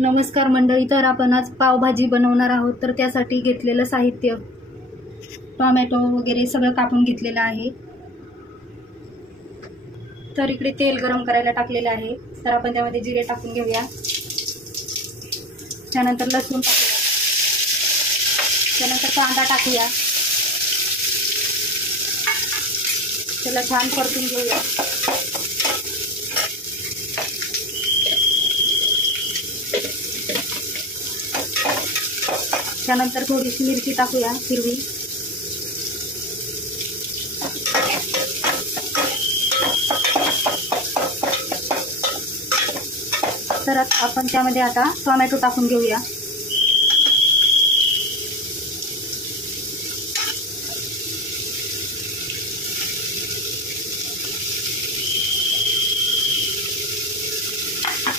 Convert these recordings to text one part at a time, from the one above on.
नमस्कार मंडळी, तर आपण आज पावभाजी बनवणार आहोत। तर त्यासाठी घेतलेलं साहित्य टोमॅटो वगैरे सगळं कापून घेतलेलं आहे। तर इकडे तेल गरम करायला टाकलेलं आहे। तर आपण त्यामध्ये जिरे टाकून घेऊया, त्यानंतर लसूण टाकूया, त्यानंतर कांदा टाकूया, त्याला छान परतून घेऊया। त्यानंतर थोडीशी मिरची टाकूया हिरवी, तर आपण त्यामध्ये आता टोमॅटो टाकून घेऊया।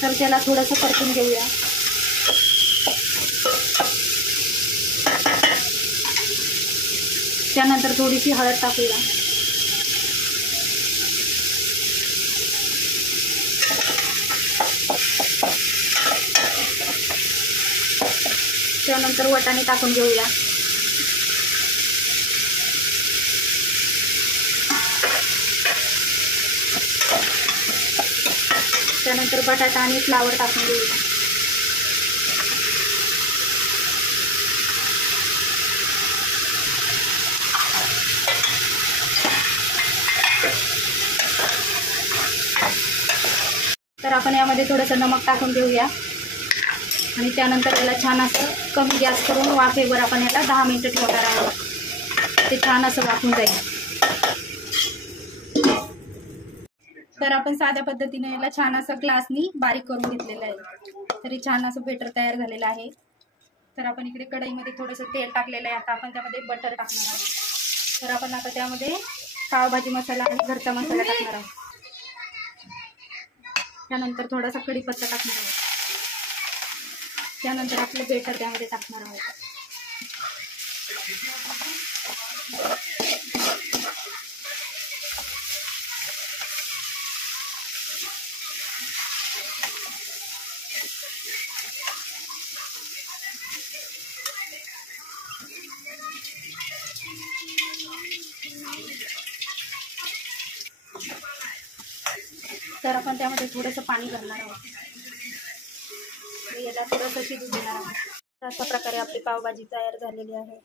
तर त्याला थोडंसं परतून घेऊया। त्यानंतर थोडीशी हळद टाकूया, त्यानंतर वाटाणे टाकून घेऊया, त्यानंतर बटाटा आणि फ्लावर टाकून घेऊया। तर आपण यामध्ये थोडंसं नमक टाकून घेऊया आणि त्यानंतर याला छान असं कमी गॅस करून वाफेवर आपण याला 10 मिनिटं ठेवणार आहोत। ते छान असं वाफून जाईल। तर आपण साध्या पद्धतीने याला छान असं ग्लासनी बारीक करून घेतलेलं आहे। तरी छान असं बेटर तयार झालेलं आहे। तर आपण इकडे कढईमध्ये थोडंसं तेल टाकलेलं आहे। आता आपण त्यामध्ये बटर टाकणार आहोत। तर आपण आता त्यामध्ये पावभाजी मसाला आणि घरचा मसाला टाकणार आहोत। त्यानंतर थोडासा कढीपत्ता टाकणार आहोत। त्यानंतर आपलं बेटर त्यामध्ये टाकणार आहोत। तर आपण त्यामध्ये थोडंसं पाणी घालणार आहोत, याला थोडंसं शिजू देणार आहोत। अशा प्रकारे आपली पावभाजी तयार झालेली आहे।